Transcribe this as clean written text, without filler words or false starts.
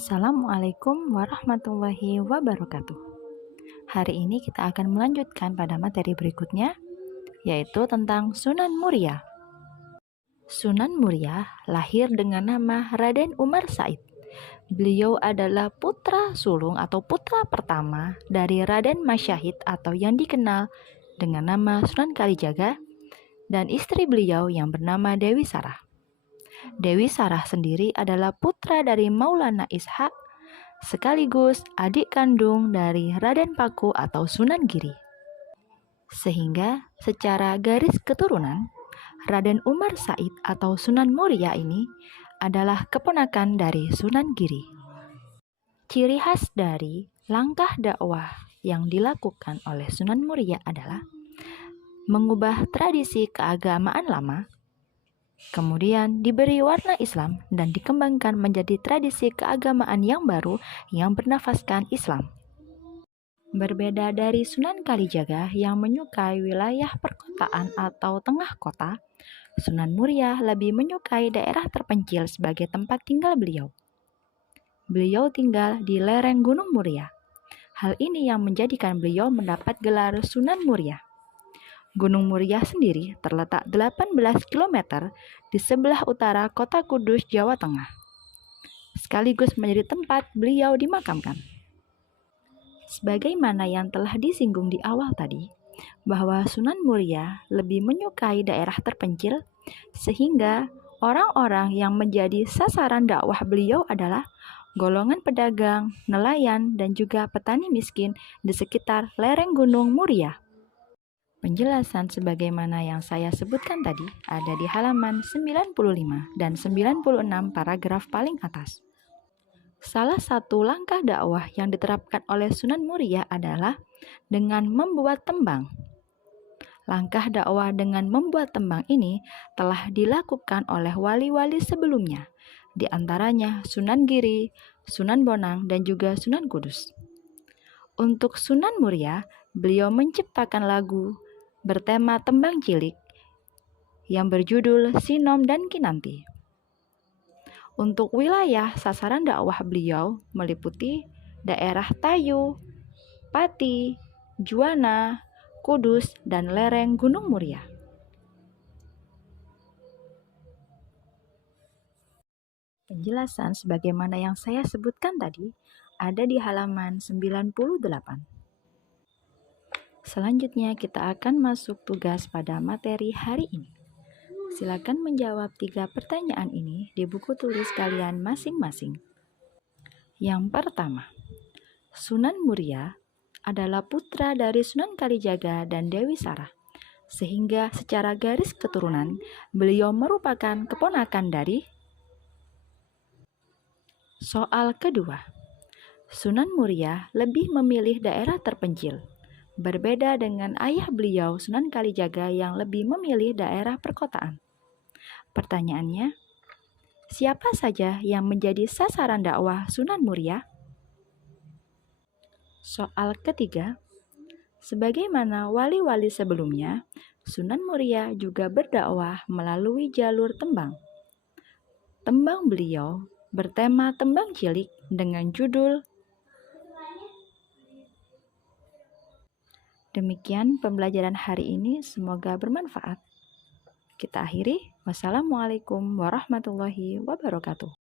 Assalamualaikum warahmatullahi wabarakatuh. Hari ini kita akan melanjutkan pada materi berikutnya, yaitu tentang Sunan Muria. Sunan Muria lahir dengan nama Raden Umar Said. Beliau adalah putra sulung atau putra pertama dari Raden Masyahid atau yang dikenal dengan nama Sunan Kalijaga dan istri beliau yang bernama Dewi Sarah. Dewi Sarah sendiri adalah putra dari Maulana Ishak, sekaligus adik kandung dari Raden Paku atau Sunan Giri. Sehingga secara garis keturunan, Raden Umar Said atau Sunan Muria ini adalah keponakan dari Sunan Giri. Ciri khas dari langkah dakwah yang dilakukan oleh Sunan Muria adalah mengubah tradisi keagamaan lama, kemudian diberi warna Islam dan dikembangkan menjadi tradisi keagamaan yang baru yang bernafaskan Islam. Berbeda dari Sunan Kalijaga yang menyukai wilayah perkotaan atau tengah kota, Sunan Muria lebih menyukai daerah terpencil sebagai tempat tinggal beliau. Beliau tinggal di lereng Gunung Muria. Hal ini yang menjadikan beliau mendapat gelar Sunan Muria. Gunung Muria sendiri terletak 18 km di sebelah utara kota Kudus, Jawa Tengah, sekaligus menjadi tempat beliau dimakamkan. Sebagaimana yang telah disinggung di awal tadi, bahwa Sunan Muria lebih menyukai daerah terpencil, sehingga orang-orang yang menjadi sasaran dakwah beliau adalah golongan pedagang, nelayan, dan juga petani miskin di sekitar lereng Gunung Muria. Penjelasan sebagaimana yang saya sebutkan tadi ada di halaman 95 dan 96 paragraf paling atas. Salah satu langkah dakwah yang diterapkan oleh Sunan Muria adalah dengan membuat tembang. Langkah dakwah dengan membuat tembang ini telah dilakukan oleh wali-wali sebelumnya, di antaranya Sunan Giri, Sunan Bonang, dan juga Sunan Kudus. Untuk Sunan Muria, beliau menciptakan lagu bertema tembang cilik yang berjudul Sinom dan Kinanti. Untuk wilayah sasaran dakwah beliau meliputi daerah Tayu, Pati, Juwana, Kudus, dan lereng Gunung Muria. Penjelasan sebagaimana yang saya sebutkan tadi ada di halaman 98. Selanjutnya kita akan masuk tugas pada materi hari ini. Silakan menjawab 3 pertanyaan ini di buku tulis kalian masing-masing. Yang pertama, Sunan Muria adalah putra dari Sunan Kalijaga dan Dewi Sarah, sehingga secara garis keturunan beliau merupakan keponakan dari. Soal kedua, Sunan Muria lebih memilih daerah terpencil, berbeda dengan ayah beliau Sunan Kalijaga yang lebih memilih daerah perkotaan. Pertanyaannya, siapa saja yang menjadi sasaran dakwah Sunan Muria? Soal ketiga, sebagaimana wali-wali sebelumnya, Sunan Muria juga berdakwah melalui jalur tembang. Tembang beliau bertema tembang cilik dengan judul. Demikian pembelajaran hari ini, semoga bermanfaat. Kita akhiri. Wassalamualaikum warahmatullahi wabarakatuh.